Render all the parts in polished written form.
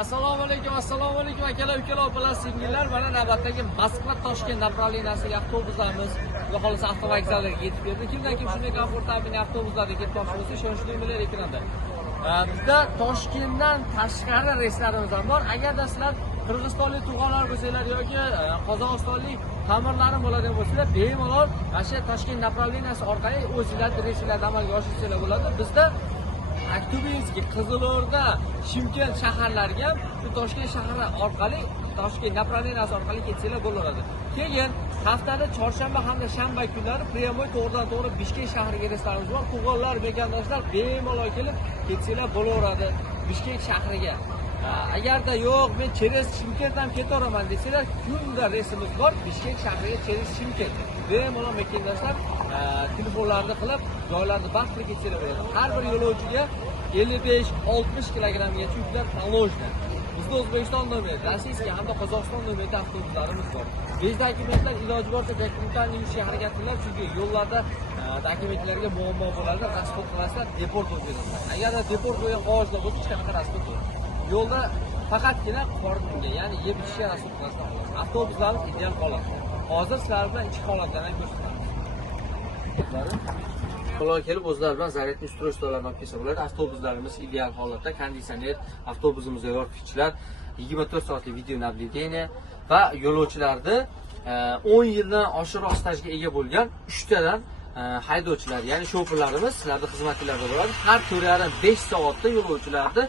Assalomu alaykum akalar, ukalar, opalar, singillar. Mana navbatdagi Moskva Toshkent направлениясida avtobuslarimiz Xudo xolasa avtovokzallarga yetib keldi. Kimdan kim shunday komfortabel avtobuslarda ketmoqchi bo'lsa, ishonchli bo'linglar ekranda. Bizda Toshkentdan tashqari reyslarimiz ham bor. Agarda sizlar qirg'izistonlik tug'anlar bo'lsanglar yoki qozog'istonlik ta'mirlarim bo'ladigan bo'lsalar, bemalol mana shu Toshkent направленияsi orqali o'zingizlar reyslarni amalga oshirsanglar bo'ladi. Bizda Aktubinskiy, Qizilo'rda, Shimkent shaharlariga ham shu Toshkent shahri orqali, Toshkent направленияsi orqali ketsanglar bo'laveradi. Keyin haftada chorshanba hamda shanba kunlari pryamoy to'g'ridan-to'g'ri Bishkek shahriga reyslarimiz bor. Tug'anlar, mekandoshlar bemalol kelib ketsanglar bo'laveradi Bishkek shahriga. Agarda yo'q, men через Shimkent ham ketaveraman desanglar, kunda reysimiz bor Bishkek shahriga через Shimkent. Bemalol mekandoshlar telefonlarni qilib, joylarni vaqt qilib ketsanglar bo'ladi. Har bir yo'lovchiga 55-60 kilogrammgacha yuklar taложно. Bizda O'zbekiston nomeri, Rossiya hamda Qozog'iston nomeri avtobuslarimiz bor. Dokumentlar iloji boricha dokumentlarni yurishga harakat qilinglar, chunki yo'llarda dokumentlarga muammo bo'ladi, pasport qilasizlar, deport bo'ladi. Agarda deport bo'lgan qog'ozlar bo'lsa, hech qanaqa pasport yo'q. Yo'lda faqatgina qoringa, ya'ni yeb ichishga pasport qilasizlar. Avtobuslarimiz ideal holat. Hozir sizlar bilan ichki holatlarni ko'rsatamiz. Ular kelib o'zlari bilan zaryadniy ustroystvolarni olib kelsa bo'ladi. Avtobuslarimiz ideal holatda, konditsioner, avtobusimizga yoritgichlar, 24 soatlik video navigatsiya va yo'lovchilarni 10 yildan oshiqroq stajga ega bo'lgan 3 tadan haydovchilar, ya'ni shofirlarimiz sizlarning xizmatingizda bo'ladi. Har 4,5 soatda yo'lovchilarni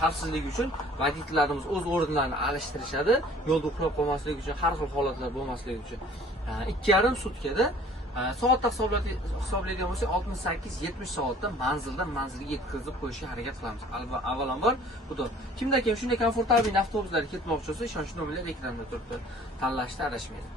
xavfsizlik uchun vodiylarimiz o'z o'rinlarini alishtirishadi. Yo'lda uxlab qolmasligi uchun, har xil holatlar bo'lmasligi uchun 2,5 sutkada soatda hisoblaydigan bo'lsak 68-70 soatda manzildan manzilga yetkazib qo'yishga harakat qilamiz. Avvalambor, xudo kimda kim shunday komfortabel avtobuslarga ketmoqchi bo'lsa, ishonchli nomerlar ekranda turibdi. Tanlashda adashmaydi.